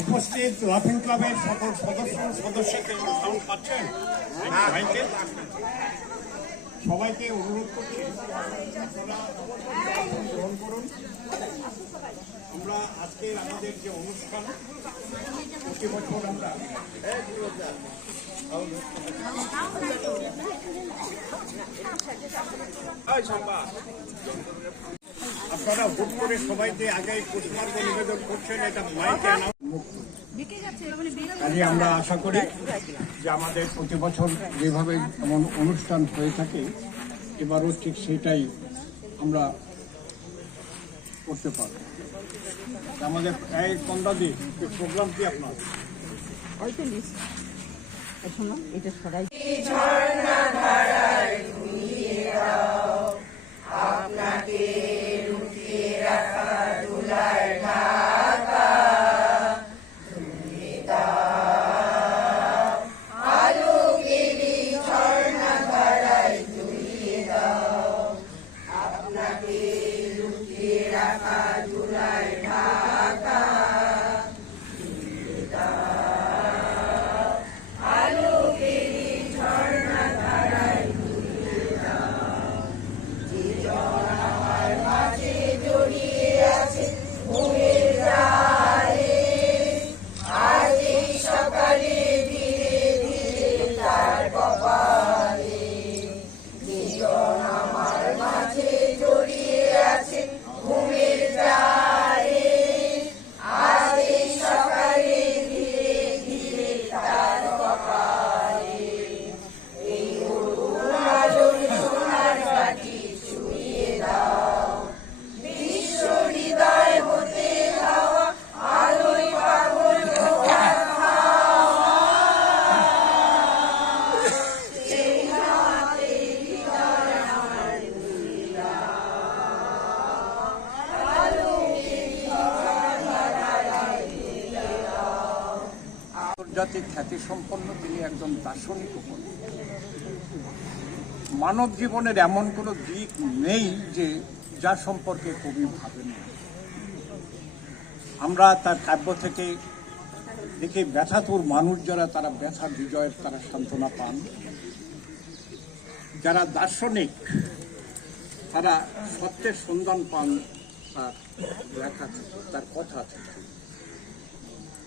উপস্থিত লাফিং ক্লাবের সকল সদস্য সদস্যকে অনুষ্ঠান পাচ্ছেন সবাইকে। অনুরোধ করছি গ্রহণ করুন। আমরা আজকে আমাদের যে অনুষ্ঠান আপনারা ভোট করে সবাইকে আগে পুষ্পার্ঘ নিবেদন করছেন, এটা মাইকে কাজে আমরা আশা করি যে আমাদের প্রতি বছর যেভাবে এমন অনুষ্ঠান হয়ে থাকে, এবারও ঠিক সেটাই আমরা করতে পারব। আমাদের এই কন্দাদি প্রোগ্রাম কি আপনার? হয়তো এখন এটা সরাই। আন্তর্জাতিক খ্যাতিসম্পন্ন তিনি একজন দার্শনিক মানব জীবনের এমন কোনো দিক নেই যে যা সম্পর্কে কবি ভাবেন না। আমরা তার কাব্য থেকে দেখে ব্যথাতুর মানুষ যারা, তারা ব্যথা বিজয়ের তারা সান্ত্বনা পান। যারা দার্শনিক, তারা সত্যের সন্ধান পান তার লেখা, তার কথা থেকে।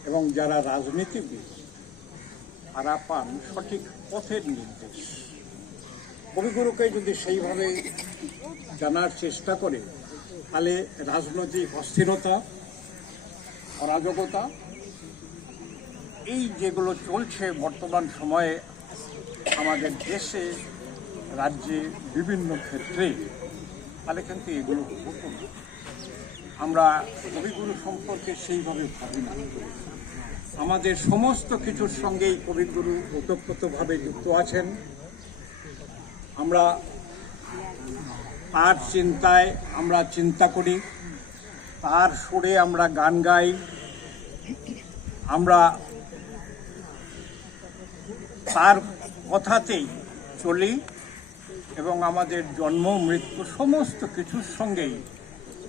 এবং যারা রাজনীতিবিদ তারা পান, সঠিক পথের নির্দেশ। কবিগুরুকে যদি সেইভাবে জানার চেষ্টা করে, তাহলে রাজনৈতিক অস্থিরতা, অরাজকতা, এই যেগুলো চলছে বর্তমান সময়ে আমাদের দেশে, রাজ্যে বিভিন্ন ক্ষেত্রে, তাহলে কিন্তু এগুলো হতো আমরা কবিগুরু সম্পর্কে সেইভাবে ভাবি না। আমাদের সমস্ত কিছুর সঙ্গেই কবিগুরু ওতপ্রোতভাবে যুক্ত আছেন। আমরা তার চিন্তায় আমরা চিন্তা করি, তার সুরে আমরা গান গাই, আমরা তার কথাতেই চলি এবং আমাদের জন্ম, মৃত্যু সমস্ত কিছুর সঙ্গেই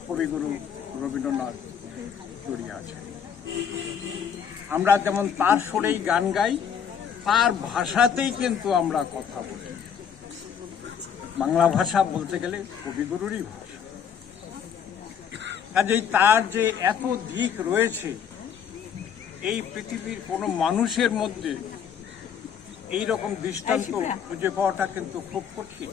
কবিগুরু রবীন্দ্রনাথ জড়িয়ে আছেন। আমরা যেমন তার সরেই গান গাই তার ভাষাতেই কিন্তু আমরা কথা বলি। বাংলা ভাষা বলতে গেলে কবিগুরুরই ভাষা। কাজেই তার যে এত দিক রয়েছে এই পৃথিবীর কোনো মানুষের মধ্যে এই রকম দৃষ্টান্ত খুঁজে পাওয়াটা কিন্তু খুব কঠিন।